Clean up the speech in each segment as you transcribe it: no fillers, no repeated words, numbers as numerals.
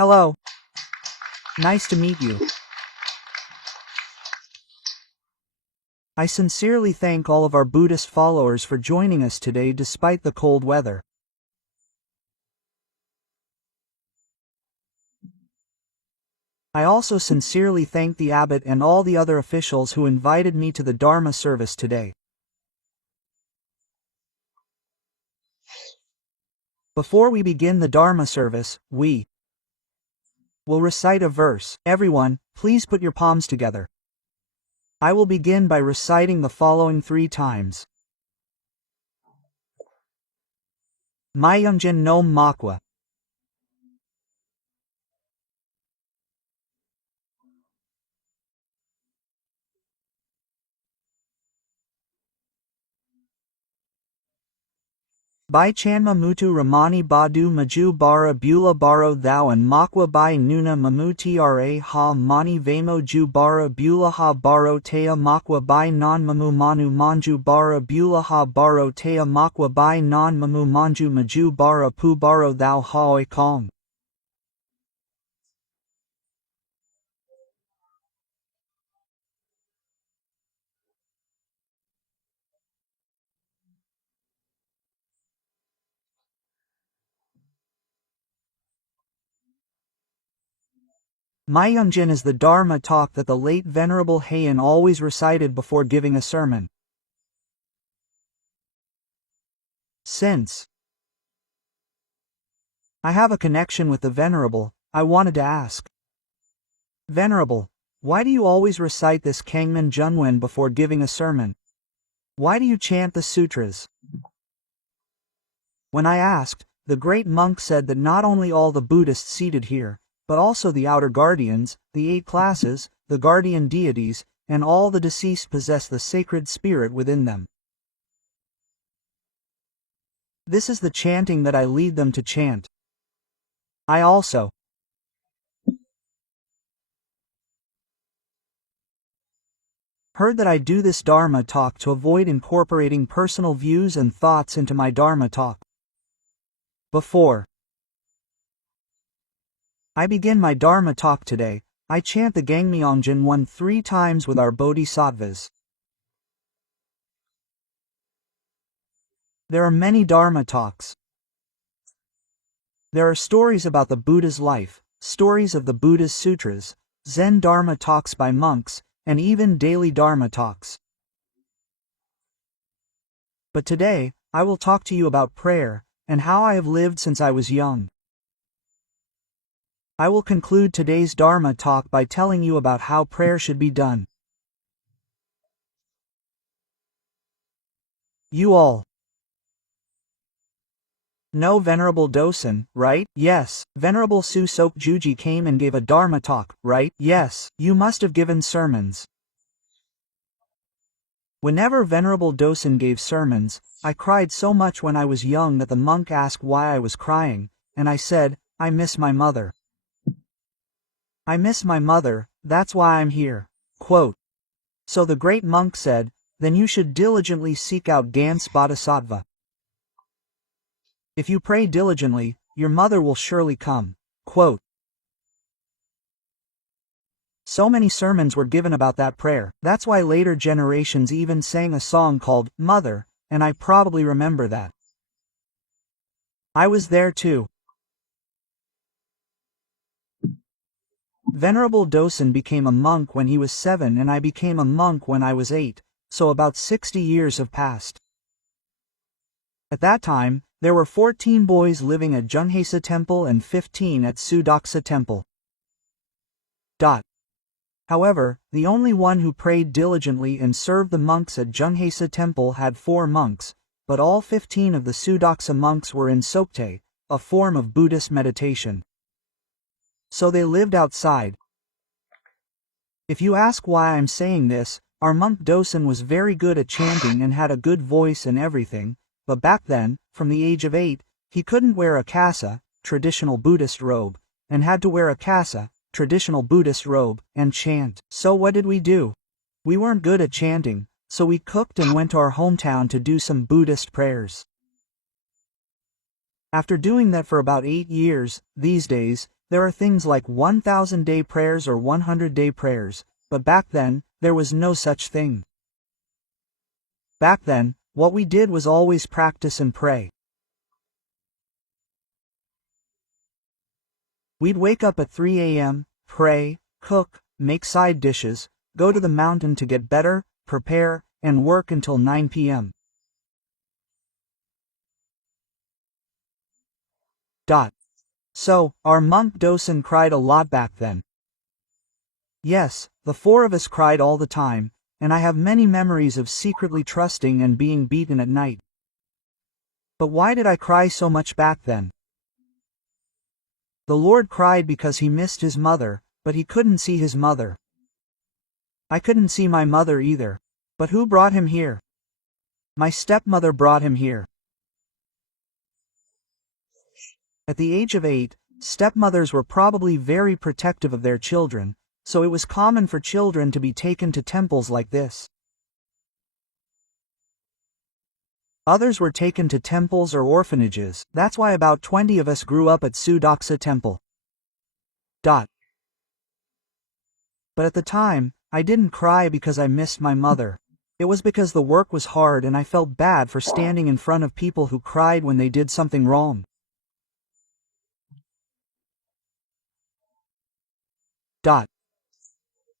Hello. Nice to meet you. I sincerely thank all of our Buddhist followers for joining us today despite the cold weather. I also sincerely thank the abbot and all the other officials who invited me to the Dharma service today. Before we begin the Dharma service, we will recite a verse. Everyone, please put your palms together. I will begin by reciting the following 3 times. Mayungjin no Makwa. By Chanma Mutu Ramani Badu Maju Bara Bula Baro Thou and Makwa By Nuna Mamuti Ra Ha Mani Vamo Ju Bara Bula Ha Baro Tea Makwa By Non Mamu Manu Manju Bara Bula Ha Baro Tea Makwa By Non Mamu Manju Maju Bara Pu Baro Thou Haoi Kong. Mayungjin is the Dharma talk that the late Venerable Heian always recited before giving a sermon. Since I have a connection with the Venerable, I wanted to ask. Venerable, why do you always recite this Kangman Junwen before giving a sermon? Why do you chant the sutras? When I asked, the great monk said that not only all the Buddhists seated here, but also the outer guardians, the 8 classes, the guardian deities, and all the deceased possess the sacred spirit within them. This is the chanting that I lead them to chant. I also heard that I do this Dharma talk to avoid incorporating personal views and thoughts into my Dharma talk. Before I begin my Dharma talk today, I chant the Gangmyeongjin 1 3 times with our Bodhisattvas. There are many Dharma talks. There are stories about the Buddha's life, stories of the Buddha's sutras, Zen Dharma talks by monks, and even daily Dharma talks. But today, I will talk to you about prayer, and how I have lived since I was young. I will conclude today's Dharma talk by telling you about how prayer should be done. You all know Venerable Dosen, right? Yes. Venerable Su Sok Juji came and gave a Dharma talk, right? Yes. You must have given sermons. Whenever Venerable Dosen gave sermons, I cried so much when I was young that the monk asked why I was crying, and I said, I miss my mother. I miss my mother, that's why I'm here. Quote. So the great monk said, then you should diligently seek out Gans Bodhisattva. If you pray diligently, your mother will surely come. Quote. So many sermons were given about that prayer. That's why later generations even sang a song called Mother, and I probably remember that. I was there too. Venerable Dosen became a monk when he was 7 and I became a monk when I was 8, so about 60 years have passed. At that time, there were 14 boys living at Junghesa Temple and 15 at Sudoksa Temple. However, the only one who prayed diligently and served the monks at Junghesa Temple had 4 monks, but all 15 of the Sudoksa monks were in Sokte, a form of Buddhist meditation. So they lived outside. If you ask why I'm saying this, our monk Dosen was very good at chanting and had a good voice and everything, but back then, from the age of 8, he couldn't wear a kasa, traditional Buddhist robe, and had to wear a kasa, traditional Buddhist robe, and chant. So what did we do? We weren't good at chanting, so we cooked and went to our hometown to do some Buddhist prayers. After doing that for about 8 years, these days, there are things like 1,000-day prayers or 100-day prayers, but back then, there was no such thing. Back then, what we did was always practice and pray. We'd wake up at 3 a.m., pray, cook, make side dishes, go to the mountain to get better, prepare, and work until 9 p.m. So, our monk Dosen cried a lot back then. Yes, the four of us cried all the time, and I have many memories of secretly trusting and being beaten at night. But why did I cry so much back then? The Lord cried because he missed his mother, but he couldn't see his mother. I couldn't see my mother either. But who brought him here? My stepmother brought him here. At the age of 8, stepmothers were probably very protective of their children, so it was common for children to be taken to temples like this. Others were taken to temples or orphanages. That's why about 20 of us grew up at Sudoksa Temple. But at the time, I didn't cry because I missed my mother. It was because the work was hard and I felt bad for standing in front of people who cried when they did something wrong.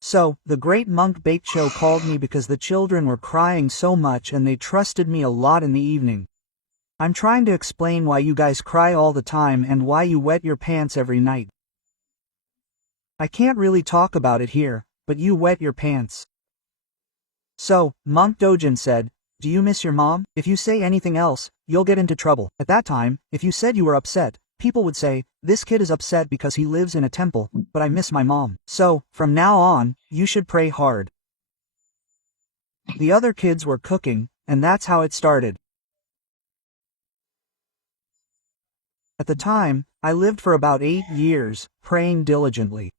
So, the great monk Baekcho called me because the children were crying so much and they trusted me a lot in the evening. I'm trying to explain why you guys cry all the time and why you wet your pants every night. I can't really talk about it here, but you wet your pants. So, Monk Dojin said, "Do you miss your mom? If you say anything else, you'll get into trouble." At that time, if you said you were upset, people would say, "This kid is upset because he lives in a temple, but I miss my mom." So, from now on, you should pray hard. The other kids were cooking, and that's how it started. At the time, I lived for about 8 years, praying diligently.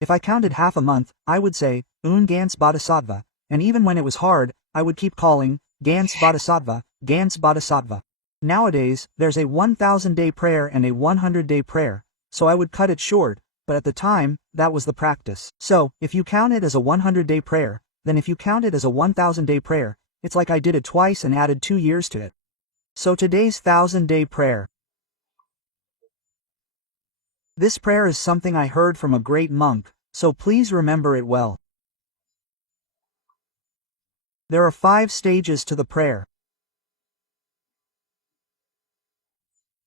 If I counted half a month, I would say, Un Gans Bodhisattva, and even when it was hard, I would keep calling, Gans Bodhisattva, Gans Bodhisattva. Nowadays, there's a 1,000-day prayer and a 100-day prayer, so I would cut it short, but at the time, that was the practice. So, if you count it as a 100-day prayer, then if you count it as a 1,000-day prayer, it's like I did it twice and added 2 years to it. So today's 1,000-day prayer. This prayer is something I heard from a great monk, so please remember it well. There are 5 stages to the prayer.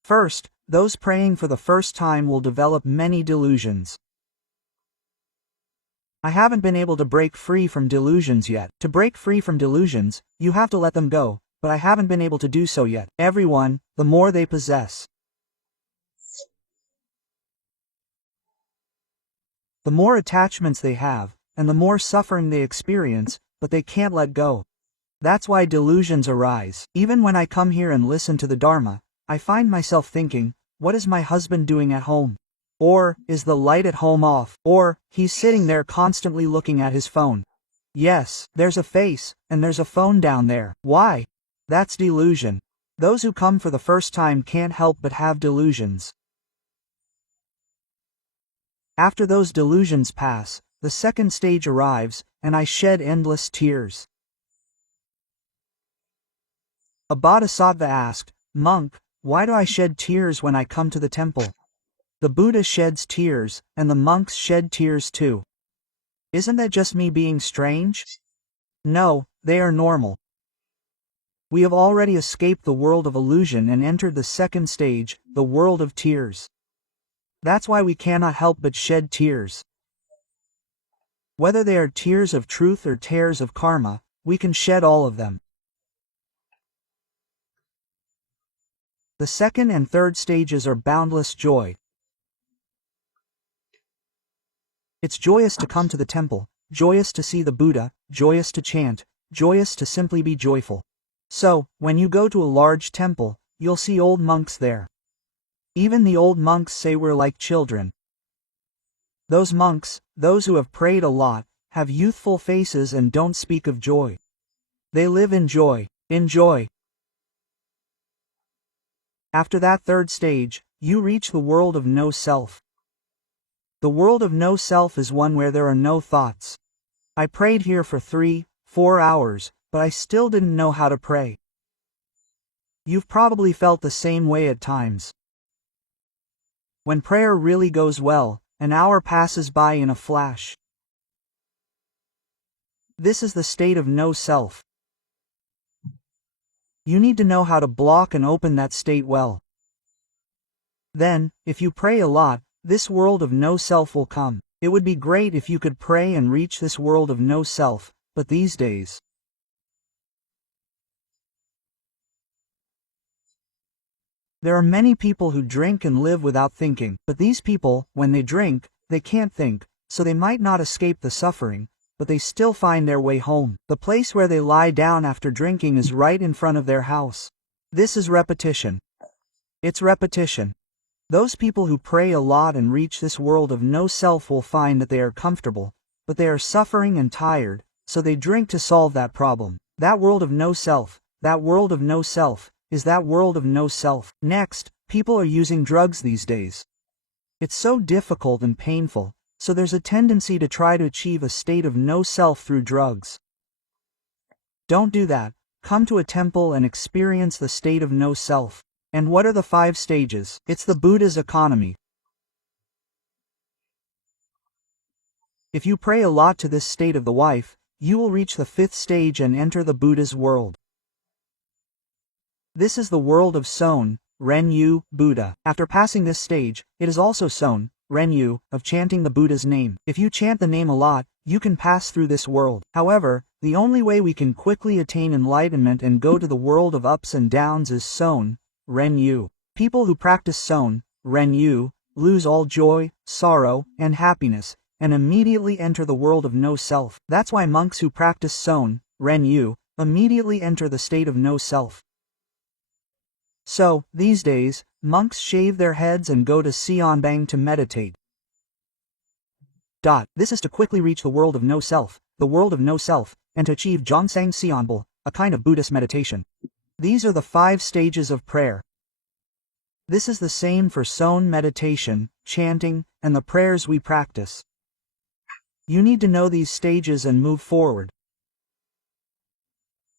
First, those praying for the first time will develop many delusions. I haven't been able to break free from delusions yet. To break free from delusions, you have to let them go, but I haven't been able to do so yet. Everyone, the more they possess, the more attachments they have, and the more suffering they experience, but they can't let go. That's why delusions arise. Even when I come here and listen to the Dharma, I find myself thinking, what is my husband doing at home? Or, is the light at home off? Or, he's sitting there constantly looking at his phone. Yes, there's a face, and there's a phone down there. Why? That's delusion. Those who come for the first time can't help but have delusions. After those delusions pass, the second stage arrives, and I shed endless tears. A bodhisattva asked, "Monk, why do I shed tears when I come to the temple?" The Buddha sheds tears, and the monks shed tears too. Isn't that just me being strange? No, they are normal. We have already escaped the world of illusion and entered the second stage, the world of tears. That's why we cannot help but shed tears. Whether they are tears of truth or tears of karma, we can shed all of them. The second and third stages are boundless joy. It's joyous to come to the temple, joyous to see the Buddha, joyous to chant, joyous to simply be joyful. So, when you go to a large temple, you'll see old monks there. Even the old monks say we're like children. Those monks, those who have prayed a lot, have youthful faces and don't speak of joy. They live in joy, in joy. After that third stage, you reach the world of no self. The world of no self is one where there are no thoughts. I prayed here for 3-4 hours, but I still didn't know how to pray. You've probably felt the same way at times. When prayer really goes well, an hour passes by in a flash. This is the state of no self. You need to know how to block and open that state well. Then, if you pray a lot, this world of no self will come. It would be great if you could pray and reach this world of no self, but these days, there are many people who drink and live without thinking, but these people, when they drink, they can't think, so they might not escape the suffering, but they still find their way home. The place where they lie down after drinking is right in front of their house. This is repetition. It's repetition. Those people who pray a lot and reach this world of no self will find that they are comfortable, but they are suffering and tired, so they drink to solve that problem. That world of no self, that world of no self, is that world of no self. Next, people are using drugs these days. It's so difficult and painful, so there's a tendency to try to achieve a state of no self through drugs. Don't do that. Come to a temple and experience the state of no self. And what are the 5 stages? It's the Buddha's economy. If you pray a lot to this state of the wife, you will reach the 5th stage and enter the Buddha's world. This is the world of Son, Ren-yu, Buddha. After passing this stage, it is also Son, Ren-yu, of chanting the Buddha's name. If you chant the name a lot, you can pass through this world. However, the only way we can quickly attain enlightenment and go to the world of ups and downs is Son, Ren-yu. People who practice Son, Ren-yu, lose all joy, sorrow, and happiness, and immediately enter the world of no self. That's why monks who practice Son, Ren-yu, immediately enter the state of no self. So, these days, monks shave their heads and go to Xianbang to meditate. This is to quickly reach the world of no self, and to achieve Zhongsang Xianbo, a kind of Buddhist meditation. These are the 5 stages of prayer. This is the same for Son meditation, chanting, and the prayers we practice. You need to know these stages and move forward.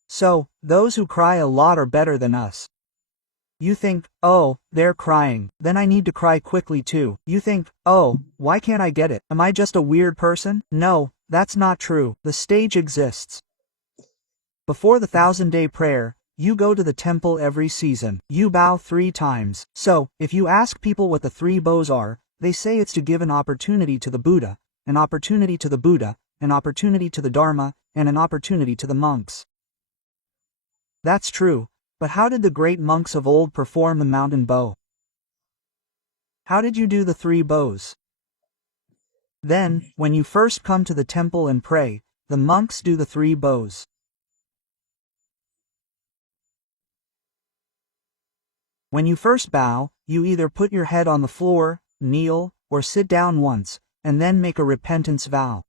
So, those who cry a lot are better than us. You think, oh, they're crying, then I need to cry quickly too. You think, oh, why can't I get it? Am I just a weird person? No, that's not true. The stage exists. Before the 1000-day prayer, you go to the temple every season. You bow 3 times. So, if you ask people what the 3 bows are, they say it's to give an opportunity to the Buddha, an opportunity to the Buddha, an opportunity to the Dharma, and an opportunity to the monks. That's true, but how did the great monks of old perform the mountain bow? How did you do the 3 bows? Then, when you first come to the temple and pray, the monks do the 3 bows. When you first bow, you either put your head on the floor, kneel, or sit down once, and then make a repentance vow.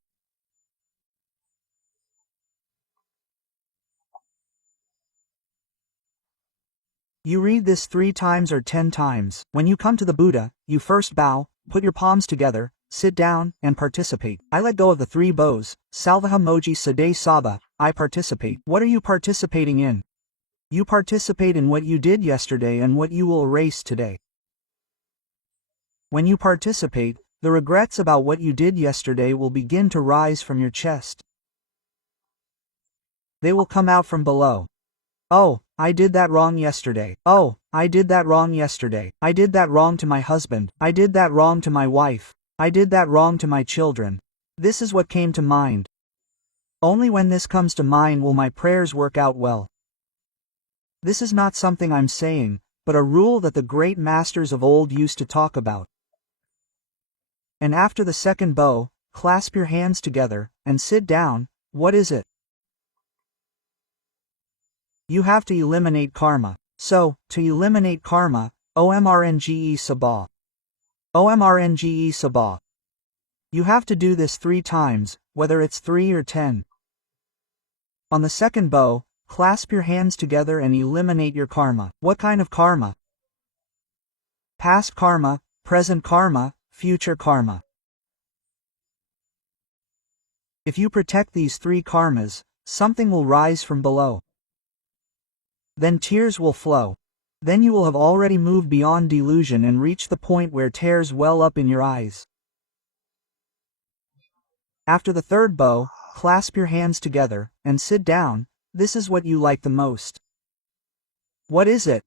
You read this 3 times or 10 times. When you come to the Buddha, you first bow, put your palms together, sit down, and participate. I let go of the 3 bows. Salvaha moji sade saba, I participate. What are you participating in? You participate in what you did yesterday and what you will erase today. When you participate, the regrets about what you did yesterday will begin to rise from your chest. They will come out from below. Oh, I did that wrong yesterday. Oh, I did that wrong yesterday. I did that wrong to my husband. I did that wrong to my wife. I did that wrong to my children. This is what came to mind. Only when this comes to mind will my prayers work out well. This is not something I'm saying, but a rule that the great masters of old used to talk about. And after the 2nd bow, clasp your hands together, and sit down. What is it? You have to eliminate karma. So, to eliminate karma, omrnge sabah. Omrnge sabah. You have to do this 3 times, whether it's 3 or 10. On the 2nd bow, clasp your hands together and eliminate your karma. What kind of karma? past karma, present karma, future karma. If you protect these three karmas, something will rise from below. Then tears will flow. Then you will have already moved beyond delusion and reached the point where tears well up in your eyes. After the third bow, clasp your hands together, and sit down. This is what you like the most. What is it?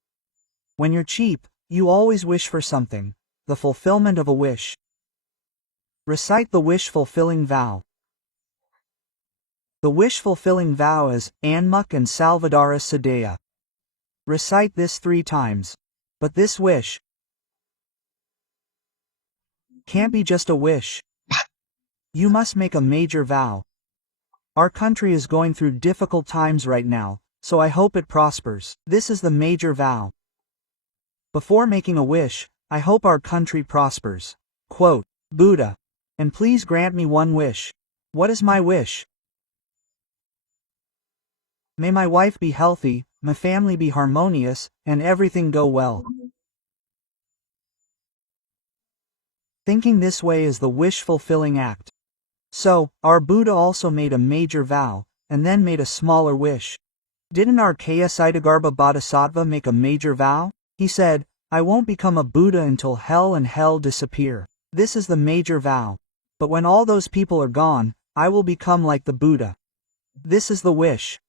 When you're cheap, you always wish for something, the fulfillment of a wish. Recite the wish-fulfilling vow. The wish-fulfilling vow is Anmuk and Salvadara Sadea. Recite this 3 times. But this wish can't be just a wish. You must make a major vow. Our country is going through difficult times right now, so I hope it prospers. This is the major vow. Before making a wish, I hope our country prospers. Quote, Buddha. And please grant me one wish. What is my wish? May my wife be healthy, my family be harmonious, and everything go well. Thinking this way is the wish-fulfilling act. So, our Buddha also made a major vow, and then made a smaller wish. Didn't our Kayasiddhagarbha Bodhisattva make a major vow? He said, I won't become a Buddha until hell and hell disappear. This is the major vow. But when all those people are gone, I will become like the Buddha. This is the wish.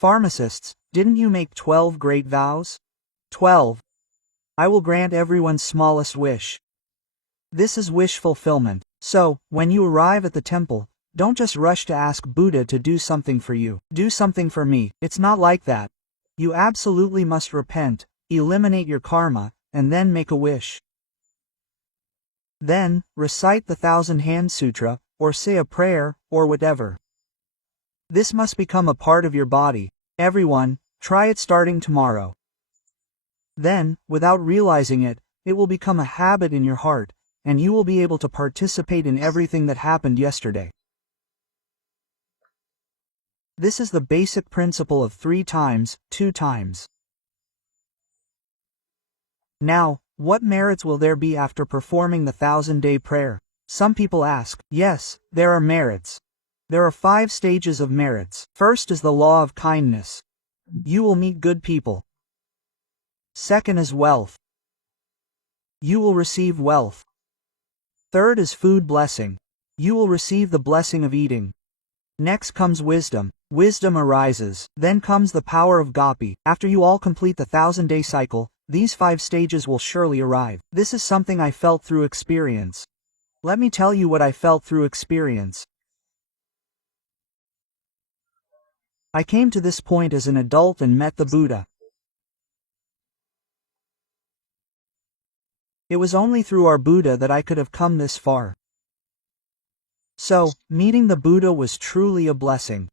Pharmacists, didn't you make 12 great vows? 12. I will grant everyone's smallest wish. This is wish fulfillment. So, when you arrive at the temple, don't just rush to ask Buddha to do something for you. Do something for me. It's not like that. You absolutely must repent, eliminate your karma, and then make a wish. Then, recite the 1,000-Hand Sutra, or say a prayer, or whatever. This must become a part of your body. Everyone, try it starting tomorrow. Then, without realizing it, it will become a habit in your heart, and you will be able to participate in everything that happened yesterday. This is the basic principle of 3 times, 2 times. Now, what merits will there be after performing the 1,000-day prayer? Some people ask. Yes, there are merits. There are 5 stages of merits. First is the law of kindness. You will meet good people. Second is wealth. You will receive wealth. Third is food blessing. You will receive the blessing of eating. Next comes wisdom. Wisdom arises. Then comes the power of Gopi. After you all complete the 1,000-day cycle, these 5 stages will surely arrive. This is something I felt through experience. Let me tell you what I felt through experience. I came to this point as an adult and met the Buddha. It was only through our Buddha that I could have come this far. So, meeting the Buddha was truly a blessing.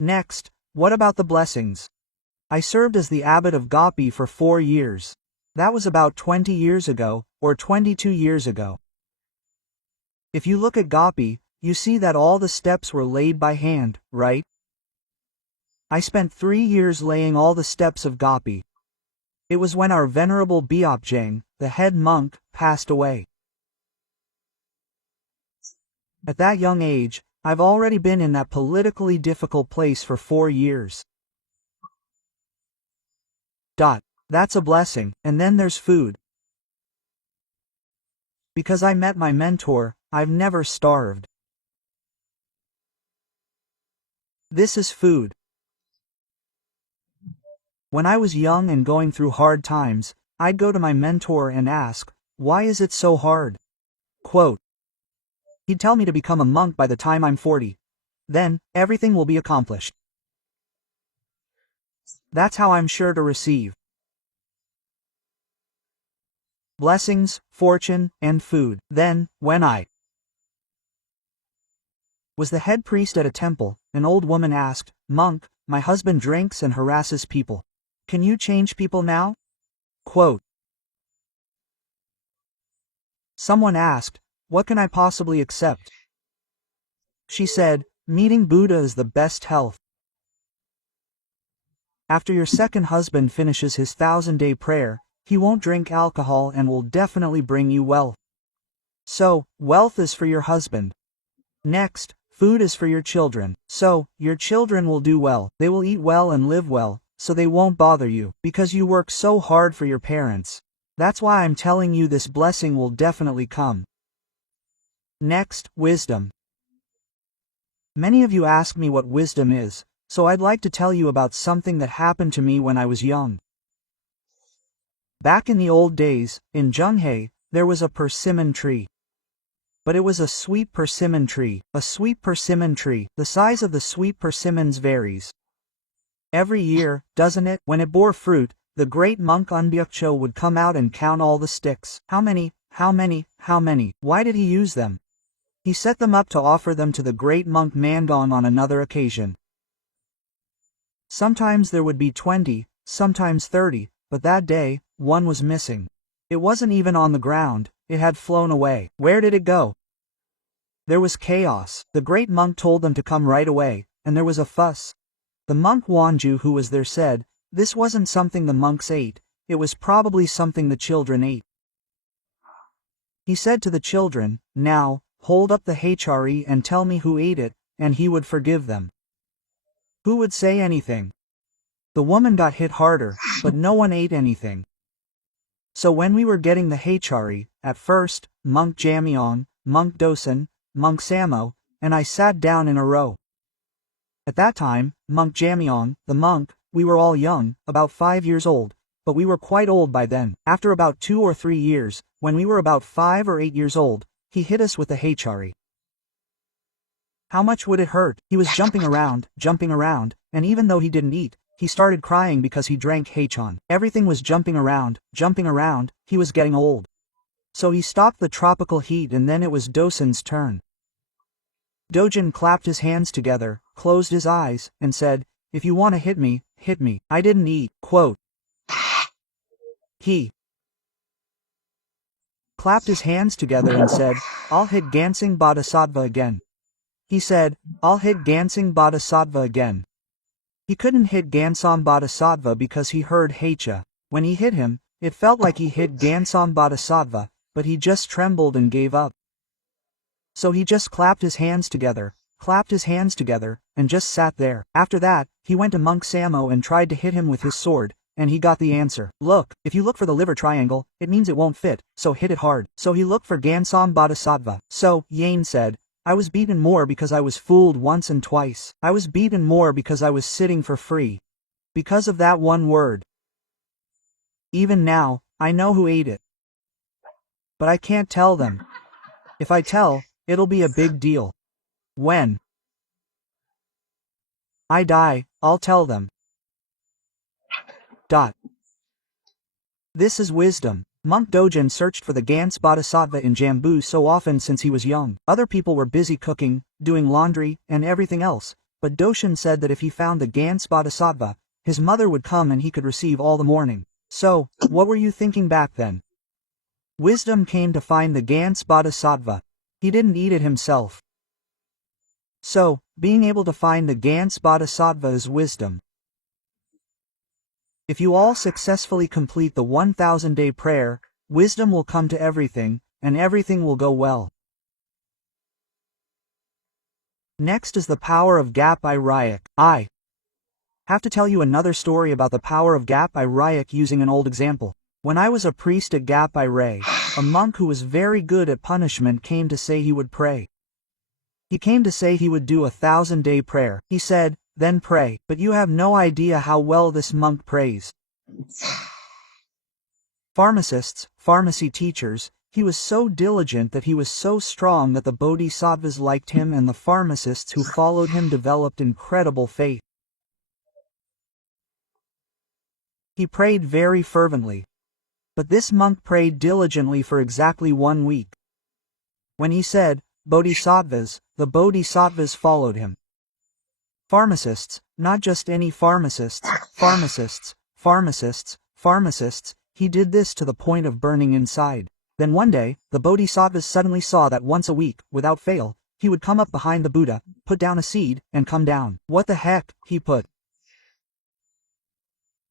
Next, what about the blessings? I served as the abbot of Gopi for 4 years. That was about 20 years ago, or 22 years ago. If you look at Gopi, you see that all the steps were laid by hand, right? I spent 3 years laying all the steps of Gopi. It was when our venerable Biopjang, the head monk, passed away. At that young age, I've already been in that politically difficult place for 4 years. That's a blessing, and then there's food. Because I met my mentor, I've never starved. This is food. When I was young and going through hard times, I'd go to my mentor and ask, why is it so hard? Quote. He'd tell me to become a monk by the time I'm 40. Then, everything will be accomplished. That's how I'm sure to receive blessings, fortune, and food. Then, when I was the head priest at a temple, an old woman asked, Monk, my husband drinks and harasses people. Can you change people now? Quote. Someone asked, what can I possibly accept? She said, meeting Buddha is the best health. After your second husband finishes his 1,000-day prayer, he won't drink alcohol and will definitely bring you wealth. So, wealth is for your husband. Next, food is for your children. So, your children will do well, they will eat well and live well, so they won't bother you, because you work so hard for your parents. That's why I'm telling you this blessing will definitely come. Next, wisdom. Many of you ask me what wisdom is, so I'd like to tell you about something that happened to me when I was young. Back in the old days, in Zhenghe, there was a persimmon tree. But it was a sweet persimmon tree, a sweet persimmon tree. The size of the sweet persimmons varies every year, doesn't it? When it bore fruit, the great monk Unbyukcho would come out and count all the sticks. How many? How many? How many? Why did he use them? He set them up to offer them to the great monk Mangong on another occasion. Sometimes there would be 20, sometimes 30, but that day, one was missing. It wasn't even on the ground, it had flown away. Where did it go? There was chaos. The great monk told them to come right away, and there was a fuss. The monk Wanju who was there said, this wasn't something the monks ate, it was probably something the children ate. He said to the children, now, hold up the hachari and tell me who ate it, and he would forgive them. Who would say anything? The woman got hit harder, but no one ate anything. So when we were getting the hachari, at first, Monk Jamyong, Monk Dosan, Monk Samo, and I sat down in a row. At that time, Monk Jamyong, the monk, we were all young, about 5 years old, but we were quite old by then. After about 2 or 3 years, when we were about 5 or 8 years old, he hit us with the hachari. How much would it hurt? He was jumping around, and even though he didn't eat, he started crying because he drank hachon. Everything was jumping around, he was getting old. So he stopped the tropical heat and then it was Dosan's turn. Dojin clapped his hands together, closed his eyes, and said, if you want to hit me, hit me. I didn't eat. Quote. He clapped his hands together and said, I'll hit Gansing Bodhisattva again. He said, I'll hit Gansing Bodhisattva again. He couldn't hit Gansam Bodhisattva because he heard Hacha. When he hit him, it felt like he hit Gansam Bodhisattva, but he just trembled and gave up. So he just clapped his hands together, and just sat there. After that, he went to Monk Samo and tried to hit him with his sword, and he got the answer. Look, if you look for the liver triangle, it means it won't fit, so hit it hard. So he looked for Gansam Bodhisattva. So, Yane said, I was beaten more because I was fooled once and twice. I was beaten more because I was sitting for free. Because of that one word. Even now, I know who ate it. But I can't tell them. If I tell, it'll be a big deal. When I die, I'll tell them. This is wisdom. Monk Dojin searched for the Gans Bodhisattva in Jambu so often since he was young. Other people were busy cooking, doing laundry, and everything else, but Doshin said that if he found the Gans Bodhisattva, his mother would come and he could receive all the morning. So, what were you thinking back then? Wisdom came to find the Gans Bodhisattva. He didn't eat it himself. So, being able to find the Gans Bodhisattva is wisdom. If you all successfully complete the 1000-day prayer, wisdom will come to everything, and everything will go well. Next is the power of Gap-I Ryak. I have to tell you another story about the power of Gap-I Ryak using an old example. When I was a priest at Gap-I Ray, a monk who was very good at punishment came to say he would pray. He came to say he would do a 1000-day prayer. He said, then pray, but you have no idea how well this monk prays. Pharmacists, pharmacy teachers, he was so diligent that he was so strong that the bodhisattvas liked him and the pharmacists who followed him developed incredible faith. He prayed very fervently. But this monk prayed diligently for exactly 1 week. When he said, bodhisattvas, the bodhisattvas followed him. Pharmacists, not just any pharmacists, he did this to the point of burning inside. Then one day, the bodhisattvas suddenly saw that once a week, without fail, he would come up behind the Buddha, put down a seed, and come down. What the heck, he put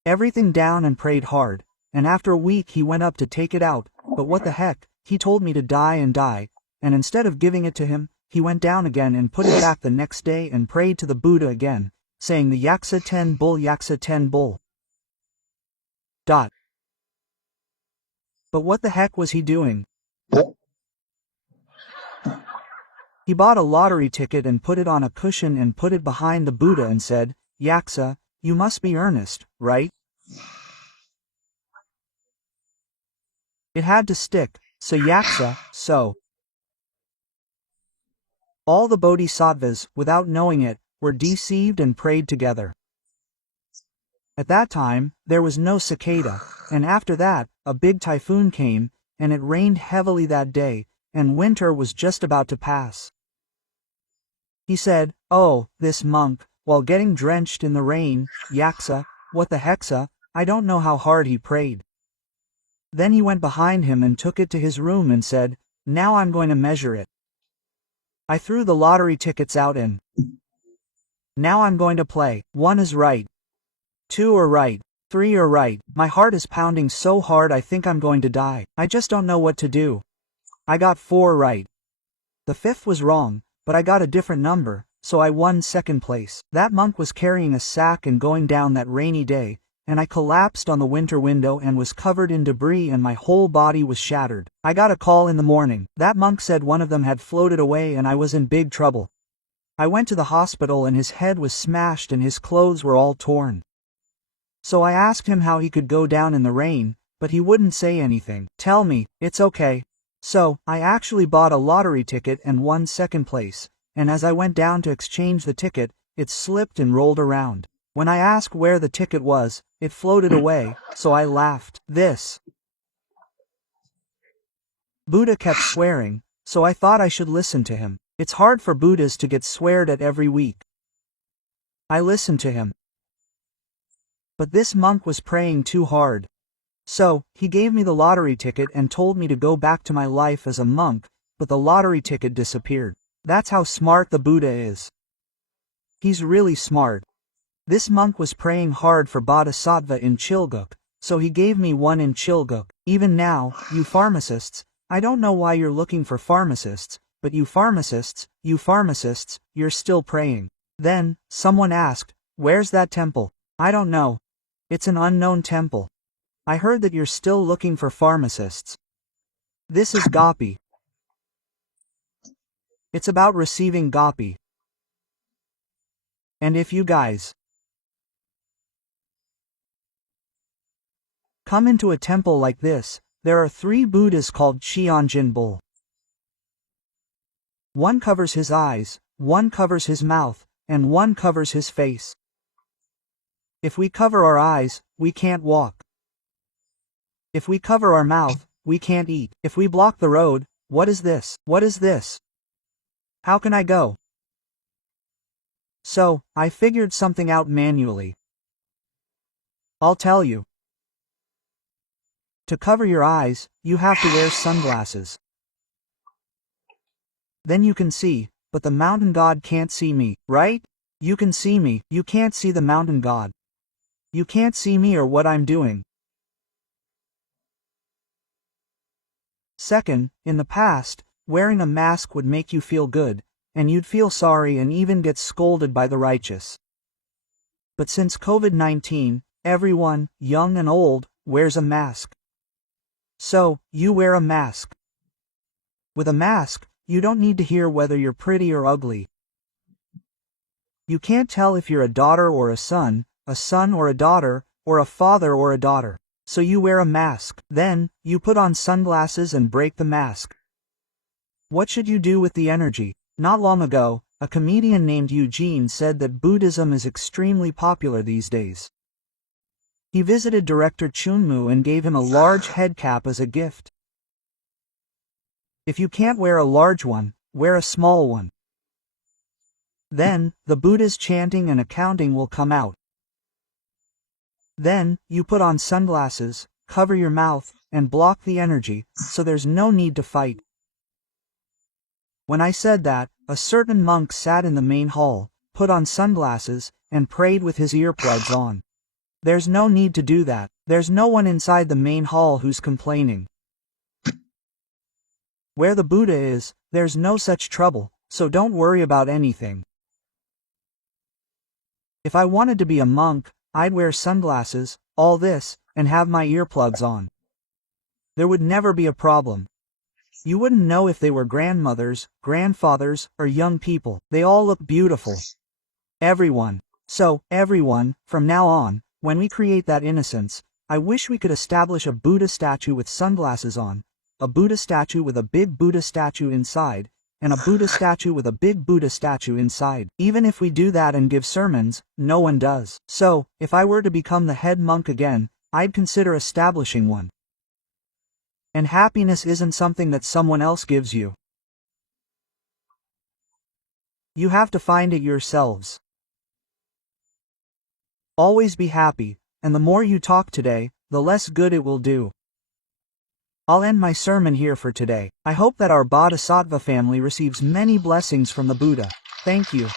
everything down and prayed hard, and after a week he went up to take it out, but what the heck, he told me to die, and instead of giving it to him, he went down again and put it back the next day and prayed to the Buddha again, saying the Yaksa 10 bull Yaksa 10 bull. But what the heck was he doing? He bought a lottery ticket and put it on a cushion and put it behind the Buddha and said, Yaksa, you must be earnest, right? It had to stick, so Yaksa, so. All the bodhisattvas, without knowing it, were deceived and prayed together. At that time, there was no cicada, and after that, a big typhoon came, and it rained heavily that day, and winter was just about to pass. He said, oh, this monk, while getting drenched in the rain, Yaksa, what the hexa, I don't know how hard he prayed. Then he went behind him and took it to his room and said, now I'm going to measure it. I threw the lottery tickets out and now I'm going to play. 1 is right. 2 are right. 3 are right. My heart is pounding so hard I think I'm going to die. I just don't know what to do. I got 4 right. The 5th was wrong, but I got a different number, so I won 2nd place. That monk was carrying a sack and going down that rainy day, and I collapsed on the winter window and was covered in debris and my whole body was shattered. I got a call in the morning. That monk said one of them had floated away and I was in big trouble. I went to the hospital and his head was smashed and his clothes were all torn. So I asked him how he could go down in the rain, but he wouldn't say anything. Tell me, it's okay. So, I actually bought a lottery ticket and won 2nd place, and as I went down to exchange the ticket, it slipped and rolled around. When I asked where the ticket was, it floated away, so I laughed. This Buddha kept swearing, so I thought I should listen to him. It's hard for Buddhas to get sweared at every week. I listened to him. But this monk was praying too hard. So, he gave me the lottery ticket and told me to go back to my life as a monk, but the lottery ticket disappeared. That's how smart the Buddha is. He's really smart. This monk was praying hard for Bodhisattva in Chilguk, so he gave me 1 in Chilguk. Even now, you pharmacists, I don't know why you're looking for pharmacists, but you pharmacists, you're still praying. Then, someone asked, where's that temple? I don't know. It's an unknown temple. I heard that you're still looking for pharmacists. This is Gopi. It's about receiving Gopi. And if you guys come into a temple like this, there are 3 Buddhas called Chianjin Bull. 1 covers his eyes, 1 covers his mouth, and 1 covers his face. If we cover our eyes, we can't walk. If we cover our mouth, we can't eat. If we block the road, what is this? What is this? How can I go? So, I figured something out manually. I'll tell you. To cover your eyes, you have to wear sunglasses. Then you can see, but the mountain god can't see me, right? You can see me, you can't see the mountain god. You can't see me or what I'm doing. Second, in the past, wearing a mask would make you feel good, and you'd feel sorry and even get scolded by the righteous. But since COVID-19, everyone, young and old, wears a mask. So, you wear a mask. With a mask, you don't need to hear whether you're pretty or ugly. You can't tell if you're a daughter or a son or a daughter, or a father or a daughter. So you wear a mask. Then, you put on sunglasses and break the mask. What should you do with the energy? Not long ago, a comedian named Eugene said that Buddhism is extremely popular these days. He visited director Chunmu and gave him a large head cap as a gift. If you can't wear a large one, wear a small one. Then, the Buddha's chanting and accounting will come out. Then, you put on sunglasses, cover your mouth, and block the energy, so there's no need to fight. When I said that, a certain monk sat in the main hall, put on sunglasses, and prayed with his earplugs on. There's no need to do that. There's no one inside the main hall who's complaining. Where the Buddha is, there's no such trouble, so don't worry about anything. If I wanted to be a monk, I'd wear sunglasses, all this, and have my earplugs on. There would never be a problem. You wouldn't know if they were grandmothers, grandfathers, or young people. They all look beautiful. Everyone. So, everyone, from now on, when we create that innocence, I wish we could establish a Buddha statue with sunglasses on, a Buddha statue with a big Buddha statue inside, and a Buddha statue with a big Buddha statue inside. Even if we do that and give sermons, no one does. So, if I were to become the head monk again, I'd consider establishing one. And happiness isn't something that someone else gives you. You have to find it yourselves. Always be happy, and the more you talk today, the less good it will do. I'll end my sermon here for today. I hope that our Bodhisattva family receives many blessings from the Buddha. Thank you.